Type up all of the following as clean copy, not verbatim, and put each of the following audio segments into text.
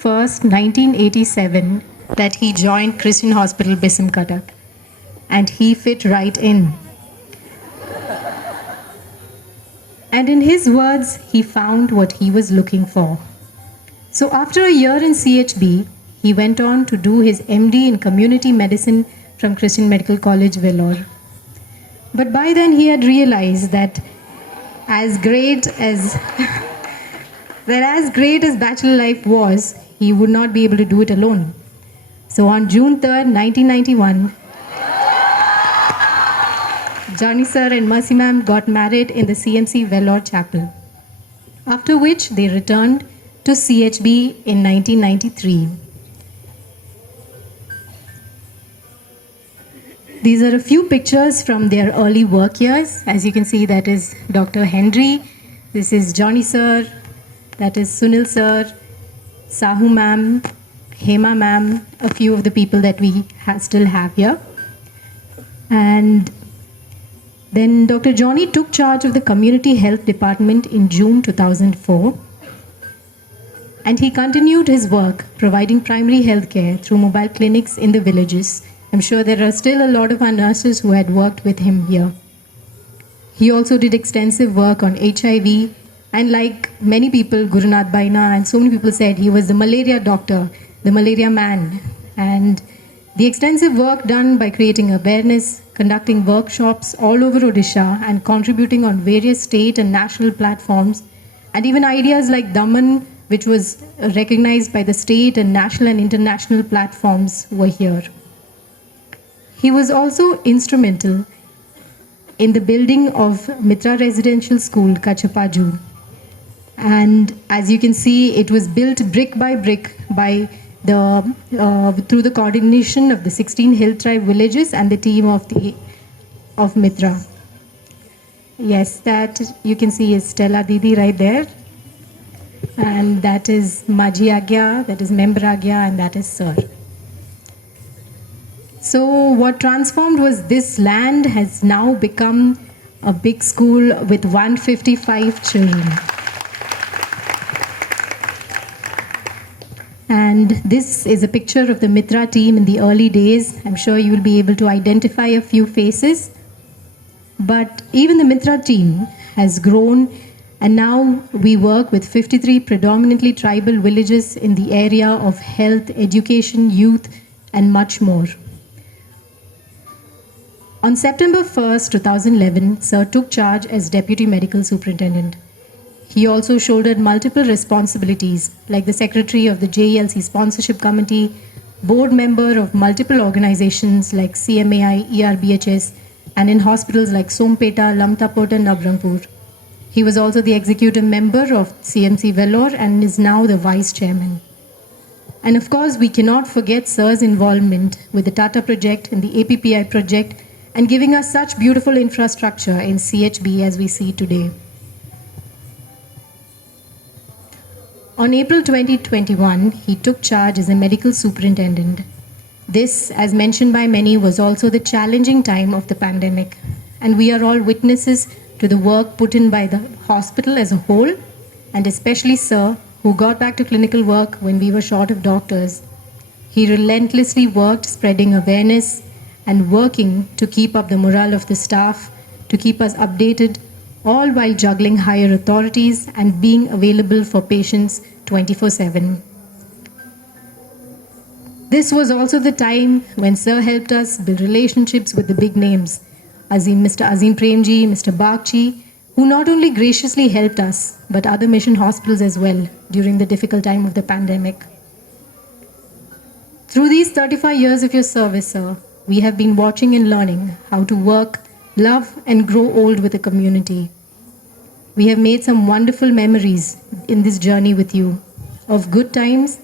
1st, 1987, that he joined Christian Hospital Bissamcutatck, and he fit right in. And in his words, he found what he was looking for. So after a year in CHB, he went on to do his MD in community medicine from Christian Medical College, Vellore. But by then he had realized that as great as bachelor life was, he would not be able to do it alone. So on June 3rd, 1991, Johny sir and Mercy ma'am got married in the CMC Vellore chapel, after which they returned to CHB in 1993. These are a few pictures from their early work years. As you can see, that is Dr. Henry, this is Johny sir, that is Sunil sir, Sahu ma'am, Hema ma'am, a few of the people that we still have here. And then Dr. Johny took charge of the Community Health Department in June 2004. And he continued his work providing primary health care through mobile clinics in the villages. I'm sure there are still a lot of our nurses who had worked with him here. He also did extensive work on HIV, and like many people, Gurunath Baina and so many people said, he was the malaria doctor, the malaria man. And the extensive work done by creating awareness, conducting workshops all over Odisha and contributing on various state and national platforms, and even ideas like Daman, which was recognized by the state and national and international platforms, were here. He was also instrumental in the building of Mitra Residential School, Kachapaju. And as you can see, it was built brick by brick by through the coordination of the 16 hill tribe villages and the team of Mitra. Yes, that you can see is Stella Didi right there. And that is Maji Agya, that is Member Agya, and that is Sir. So what transformed was this land has now become a big school with 155 children. And this is a picture of the Mitra team in the early days. I'm sure you will be able to identify a few faces. But even the Mitra team has grown, and now we work with 53 predominantly tribal villages in the area of health, education, youth, and much more. On September 1st, 2011, Sir took charge as Deputy Medical Superintendent. He also shouldered multiple responsibilities like the Secretary of the JELC Sponsorship Committee, board member of multiple organizations like CMAI, ERBHS, and in hospitals like Sompeta, Lamtapot, and Nabrampur. He was also the executive member of CMC Vellore and is now the Vice Chairman. And of course, we cannot forget Sir's involvement with the Tata project and the APPI project and giving us such beautiful infrastructure in CHB as we see today. On April 2021, he took charge as a medical superintendent. This, as mentioned by many, was also the challenging time of the pandemic, and we are all witnesses to the work put in by the hospital as a whole, and especially Sir, who got back to clinical work when we were short of doctors. He relentlessly worked spreading awareness and working to keep up the morale of the staff, to keep us updated, all while juggling higher authorities and being available for patients 24/7. This was also the time when Sir helped us build relationships with the big names, Mr. Azim Premji, Mr. Bagchi, who not only graciously helped us, but other mission hospitals as well during the difficult time of the pandemic. Through these 35 years of your service, Sir, we have been watching and learning how to work, love, and grow old with the community. We have made some wonderful memories in this journey with you, of good times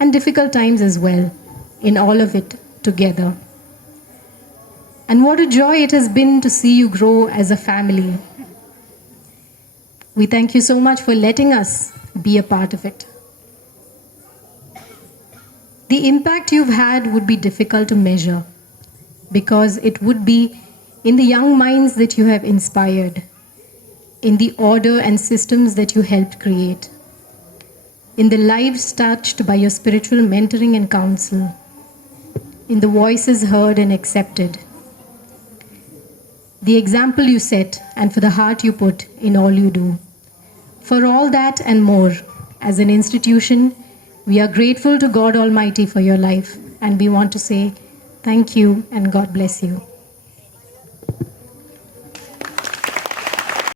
and difficult times as well, in all of it together. And what a joy it has been to see you grow as a family. We thank you so much for letting us be a part of it. The impact you've had would be difficult to measure, because it would be in the young minds that you have inspired, in the order and systems that you helped create. in the lives touched by your spiritual mentoring and counsel, in the voices heard and accepted, the example you set, and for the heart you put in all you do. For all that and more, as an institution, we are grateful to God Almighty for your life, and we want to say thank you and God bless you.